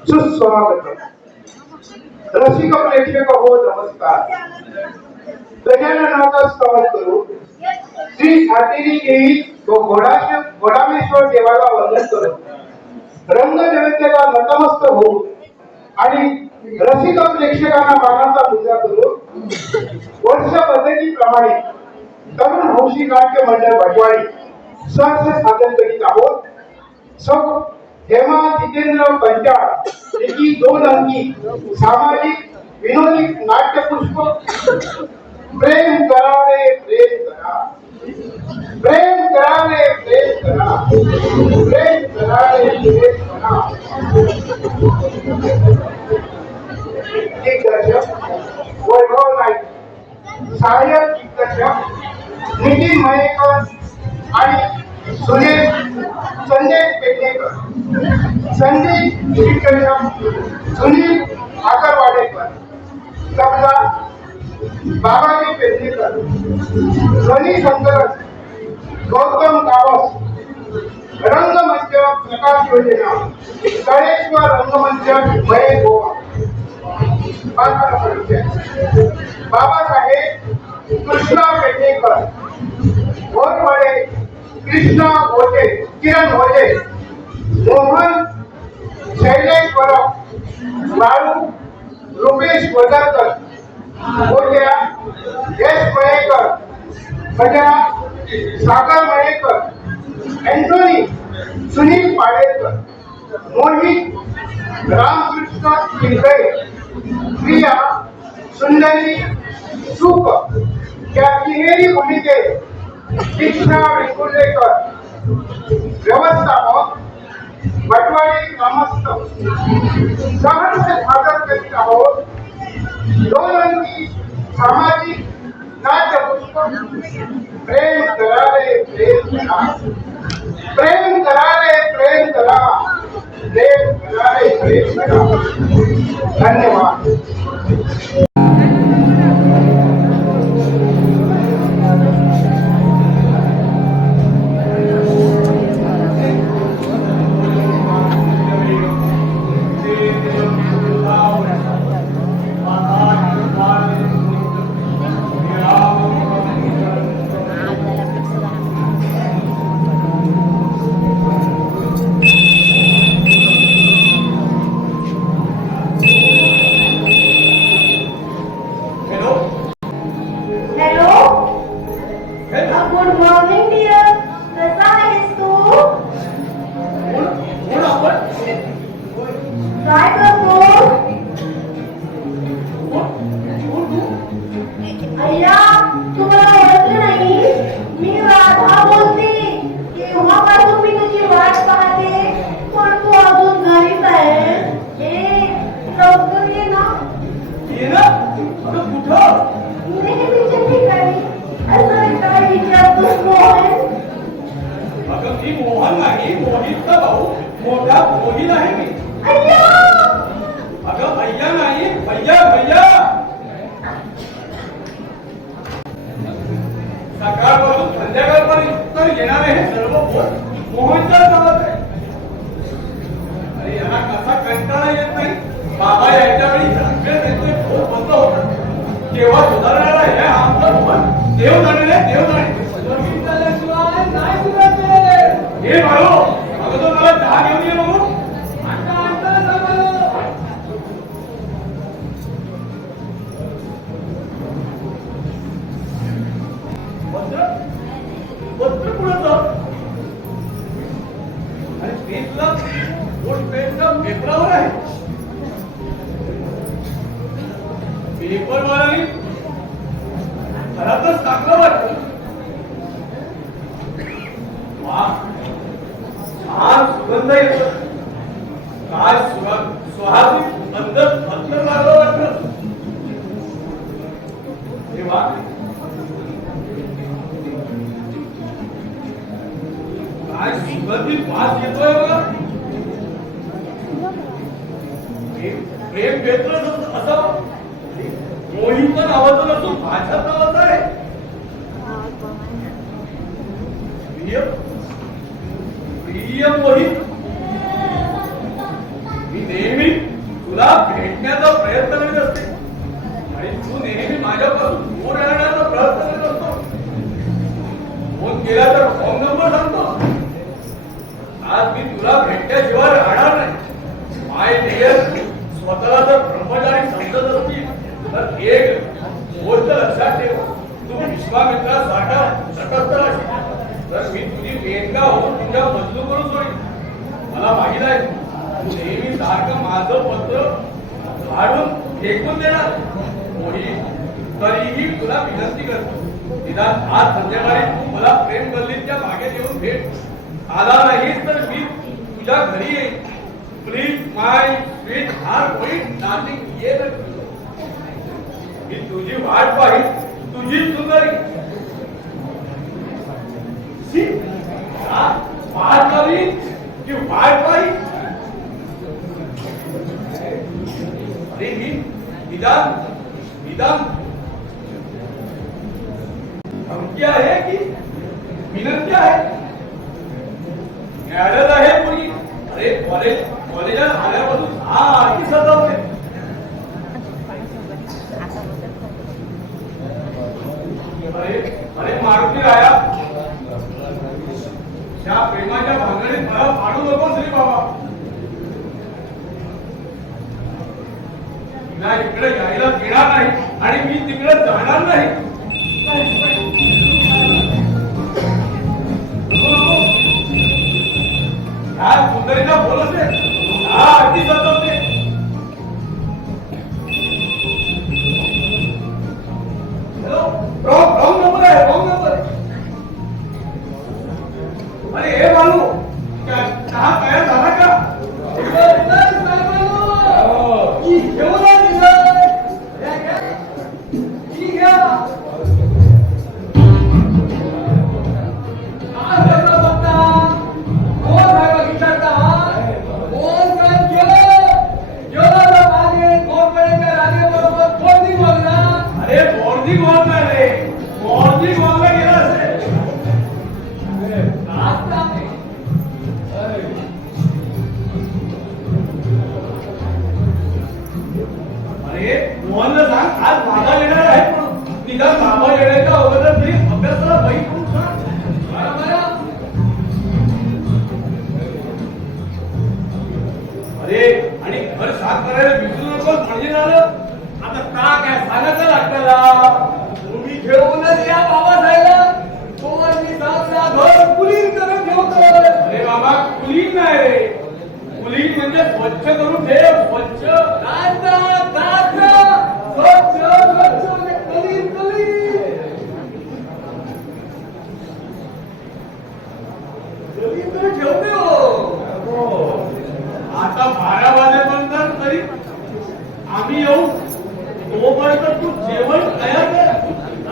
सुस्वागत। रसिक प्रेक्षक हो नमस्कार। गजाननाचा स्तवन करू। श्री सातेरी येईल व घोडाशे घोडामेश्वर देवाला वंदन करू। रंग जनतेला नतमस्त होऊ आणि रसिक प्रेक्षकांना मानाचा पूजा करू। वर्ष पद्धतीप्रमाणे तरुण हौशी नाट्य मंडळ भटवाडी सहर्ष सादर करीत आहोत। सौ हेमा जितेंद्र पंचाळ यांची दोन अंकी सामाजिक विनोदी नाट्यपुष्प प्रेम करा रे प्रेम करा. प्रेम करा रे प्रेम करा. प्रेम करा रे प्रेम दिग्दर्शक सुनील आगरवाडेकर समजा बाबाजी पेडणेकर ध्वनी संकलन गौतम गावस रंगमंच प्रकाश योजना कळेश्वर रंगमंच मय गोवा। बाबासाहेब कृष्णा पेंडेकर घोरवाडे कृष्णा भोजे किरण भोजे मोहन शैलेश परब बाळू रुपेश वजारकर मोठ्या यश मयेकर गजा सागर मयेकर अँटोनी सुनील पाडेकर मोहित रामकृष्ण शिंदे प्रिया सुंदरी सुख या तिहेरी भूमिकेत कृष्णा विकुर्लेकर व्यवस्थापक भटवाडी ग्रामस्थ सहर्ष सादर करीत आहोत दोन अंकी सामाजिक प्रेम करा रे प्रेम करा। प्रेम करा रे प्रेम करा। प्रेम करा रे प्रेम करा। धन्यवाद। कोण आपण దేవుడు అంటే దేవుడు ఏ మరో భగవంతుడు सुगंध येतो. काय सुगंध सुहासी अंदर लागलं वाटतं हे काय सुगंधित वास येतोय बघा. प्रेम असं. मोहित नावाचं नसून भाषा नावाचं आहे. प्रिय मोहित मी नेहमी तुला भेटण्याचा प्रयत्न करीत असते. आणि तू नेहमी माझ्यापासून दूर राहण्याचा प्रयत्न करत असतो. फोन केला तर फोन नंबर सांगतो. आज मी तुला भेटण्याशिवाय राहणार नाही. माय ध्येय स्वतःला जर ब्रह्मचारी समजत असतील तर एक गोष्ट लक्षात ठेव. तू विश्वामित्रा साठा तटस्थ तर मी तुझी बेनका होऊन तुझ्या बदलू करून सोडीन मला माहीत आहे तू नेहमी सारखं माझं पत्र फाडून फेकून देणार. मोहित तरीही तुला विनंती करतो निदान आज संध्याकाळी तू मला प्रेम गल्लीच्या मागे येऊन भेट. आला नाही तर मी तुझ्या घरी येईन. प्लीज माय स्वीट हार होईल नाटिंग ये मी तुझी वाट पाहिजे तुझी सुंदरी. वाट लावी की वाट पाहिली अरे ही निदान निदान उदरीला बोलत आहे हा अटी जातो हो. आम्ही येऊ. तोपर्यंत तू जेवण तयार कर.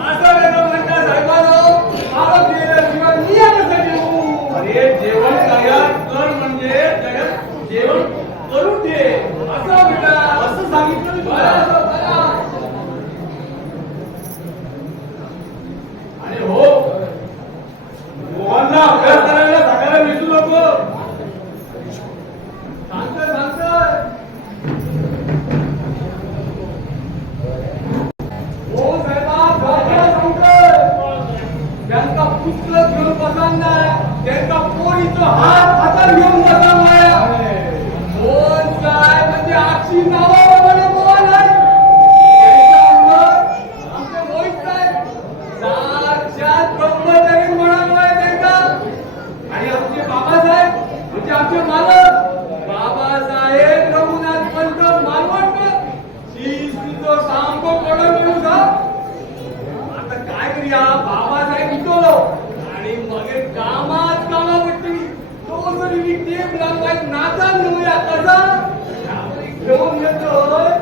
असा वेगळं म्हणता जेवण तयार कर म्हणजे जेवण त्यांचा पोरीचा हात हातात घेऊन बसला कर्ज घेऊन घेतो.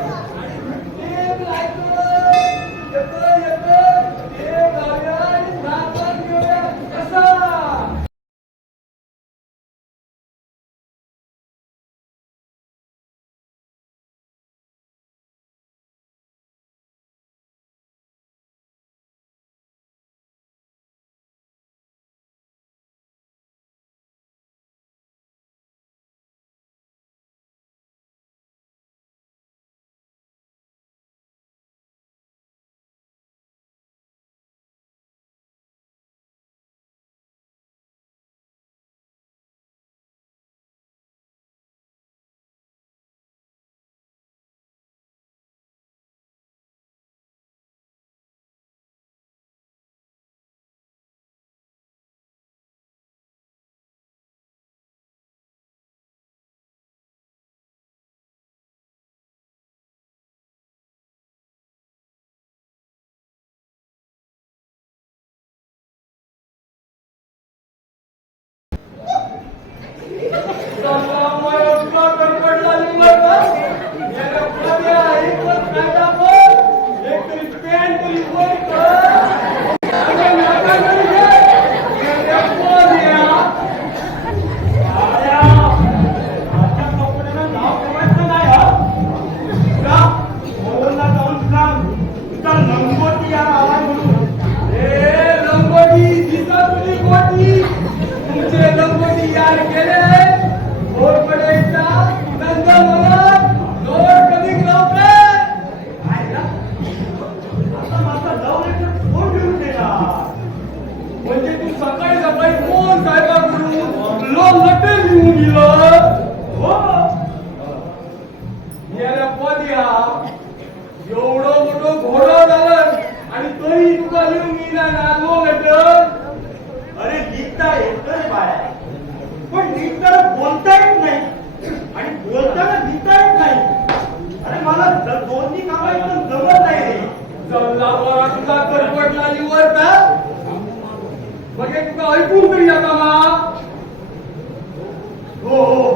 हो हो.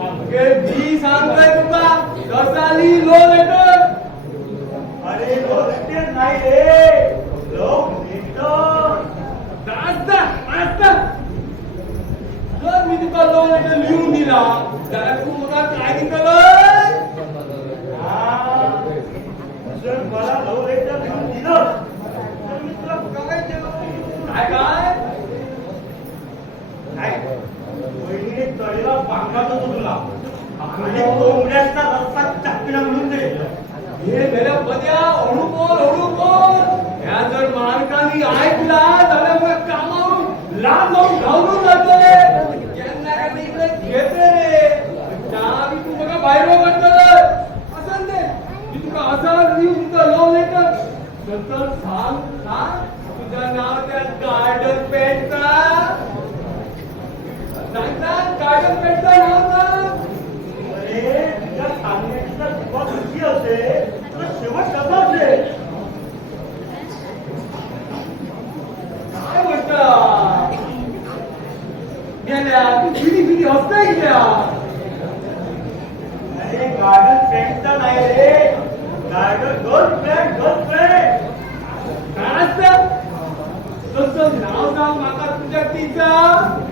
मी सांगतोय तुका. कसाली लो लेटर अरे लो लेटर नाही रे. लो लेटर दास्ता दास्ता जर मी तुका लो लेटर लिहून दिला जाल्यार तू मला काय दितलं जर मला लो लेटर लिहून दिलं तर मी तुला काय देऊ काय काय? तळेला होतो तुला. कोंबड्याचा रस्ता चाकणा म्हणून दे हे मेल्या पद्या हळू बोल हळू बोल ह्या जर मालकाने ऐकला जाल्यार मग लांब जाऊन जातले केन्ना केन्ना इकडे घेते रे. त्या तू बघा बाहेर म्हणतलं असं ते मी तुका असा लिहून दिलं लो लेटर नंतर सांग सांग. तुझं नाव त्या गार्डन पेटचा तुमचं नाव सांग माका तुझ्या तिचा.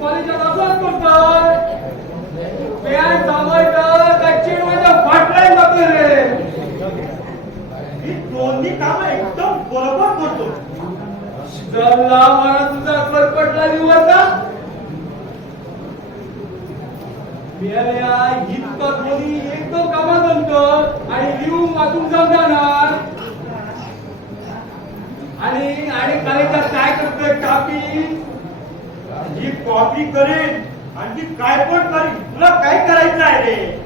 कॉलेजात असंच करतोय पॅन्ट सांभाळतं का चिडवायचं रे मी दोन्ही कामं एकदम बरोबर करतो. जमला मला तुझा करपटला दिवसा. मेल्या इतकं दोन्ही एकदम कामात जमतो. आणि लिहून वाचून समजाणार आणि आणि कॉलेजात काय करतोय कापी ही कॉपी करेन आणि ती काय पण करीन. तुला काय करायचं आहे रे?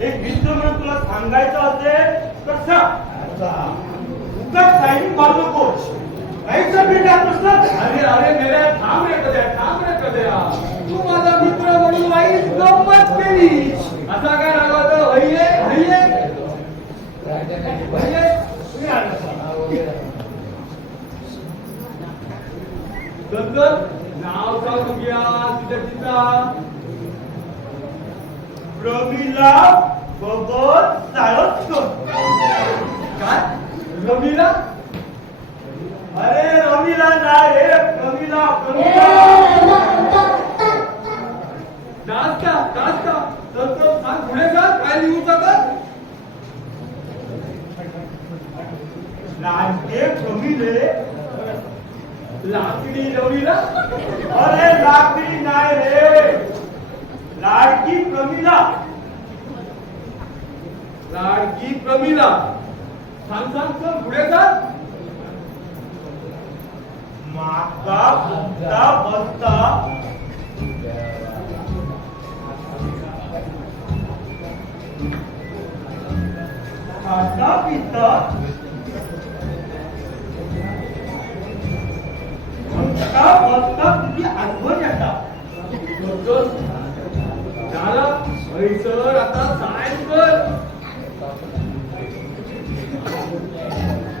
एक मित्र म्हणून तुला सांगायचं असेल तर सांग उगाच बाजू कोच. नकोस काहीच भेटत नसलं अरे अरे मेरे थांब रे कद्या थांब रे कद्या तू माझा मित्र म्हणून वाईस गंमत केली असा काय रागवतो? भैये भैये. भैये तुम्ही आला. नाव सांगू घ्या तुझ्या तिथं. प्रमिला बबत साळसकर काय? रमीला? अरे रमीला नाही रे प्रमिला ए, प्रमिला दास्ता दास्ता दत्तक, सांग पुढे काय लिहू शकत लाडके प्रमिले लाकडी रमीला. अरे लाकडी नाही रे. लाडकी प्रमिला. लाडकी प्रमिला. सांग सांग सर पुढे सर माता बसता बसता खाता पिता. बसता बसता सर आता सायन्स कर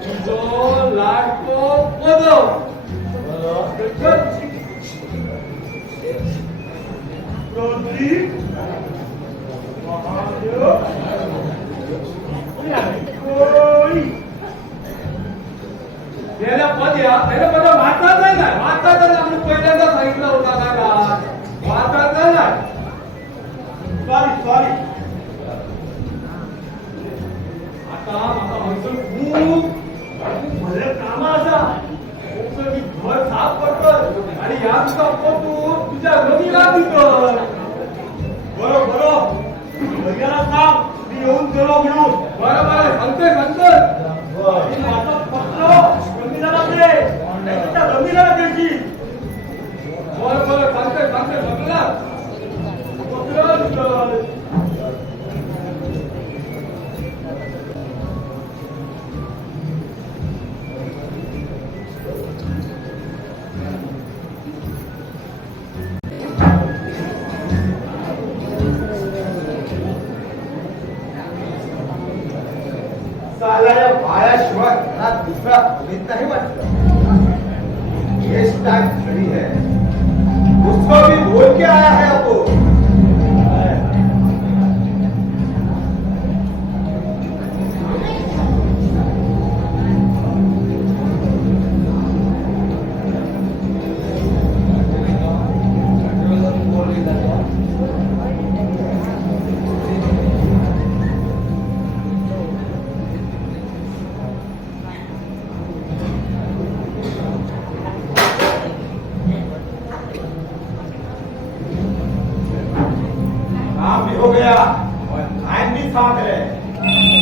तुझो लाडको पदव प्रदीप महादेव कोळी गेल्या पद्या पहिल्या पद्या वाचायचं नाही काय वाचायचं नाही आपण पहिल्यांदा सांगितलं होता का का वाचायचं नाही सॉरी सॉरी आता माझा हंसल खूप खूप भले काम असा. मी घर साफ करतो आणि या साफ फोटो तुझ्या रवीला दिसत बरो बरो. रवीला साफ मी येऊन गेलो म्हणून. बरं बरं. सांगतोय सांगतोय. आणि माझं पत्र रमीला दे. नाही द्यायची बरं बरं. सांगतोय सांगतोय. बघला दूसरा मला दुसरा ये खड़ी है। उसको भी बोल के आया है आपको भी हो गया और टाइम भी साथ है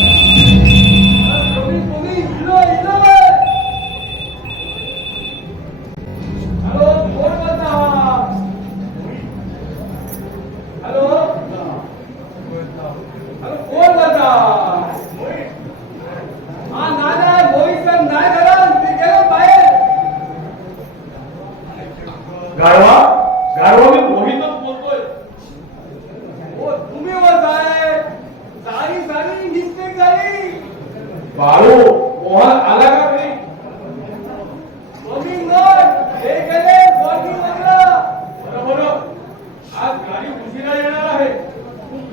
आज गाडी उशिरा येणार आहे.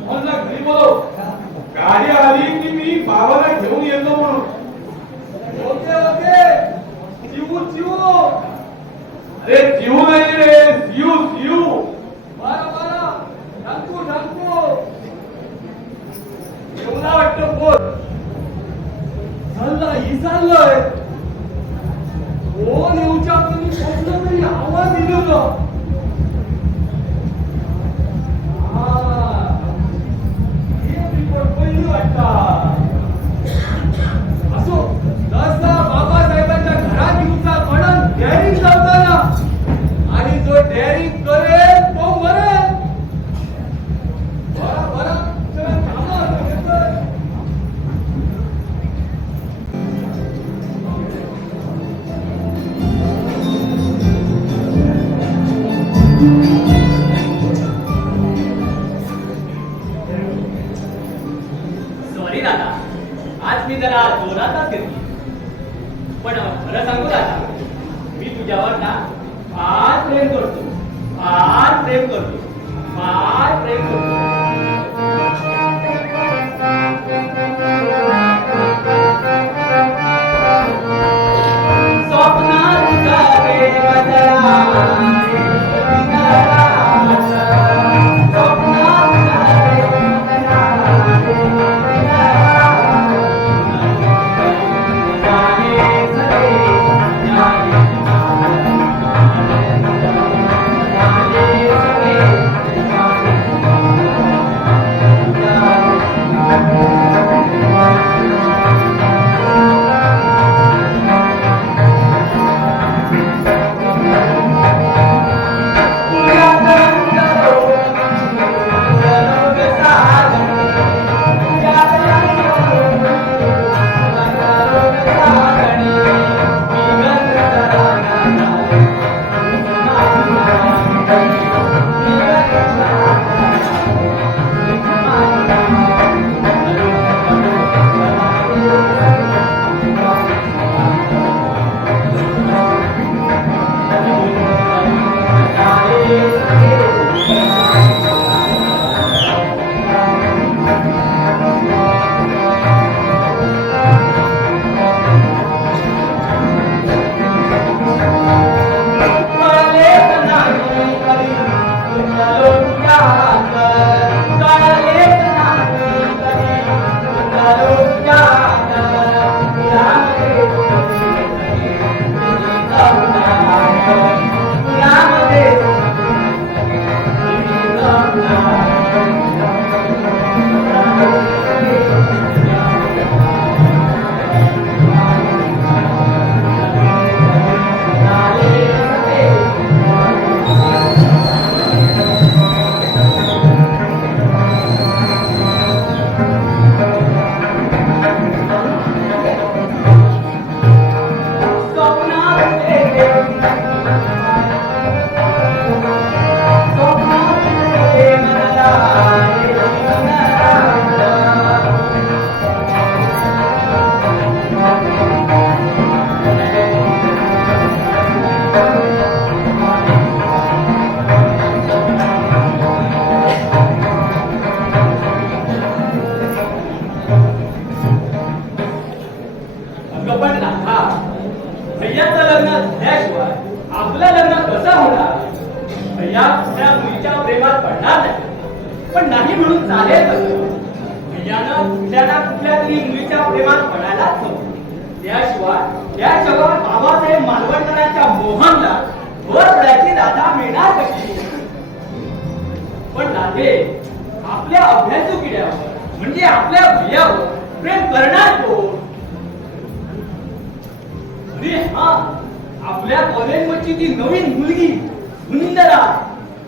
मोहनला घरी बोलव. गाडी आली की मी बाबाला घेऊन येतो म्हणून. Okay okay. चिवू चिवू अरे चिवू नाही रे जीव जीव. बरं बरं ढंकू ढंकू. एवढा वाटतं बोल. चाललं ही चाललंय. कोण येऊच्या तुम्ही पोचलं तरी आवाज दिली होतं हा. ही report पहिली वाटतं. असो जसा बाबासाहेबांच्या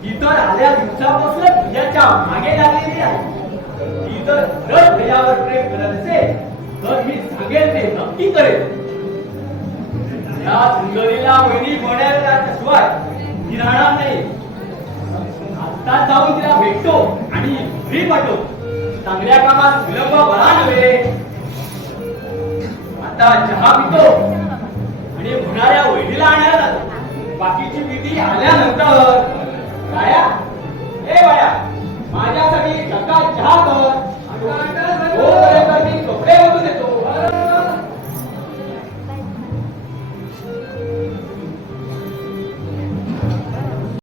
ही तर आल्या दिवसापासून भैयाच्या मागे लागलेली आहे. ती जर खरंच भैयावर प्रेम करत असेल तर मी सांगेल ते नक्की करेल या सुंदरीला वहिनी बोलायला शिवाय ती राहणार नाही. आता जाऊन तिला भेटतो आणि घरी पाठवतो. चांगल्या कामात विलंब बरा नव्हे. आता चहा पितो आणि होणाऱ्या वहिनीला आणायला जातो. बाकीची भीती आल्यानंतर बाया ए बाया माझ्यासाठी चका चहा कर. हो कपडे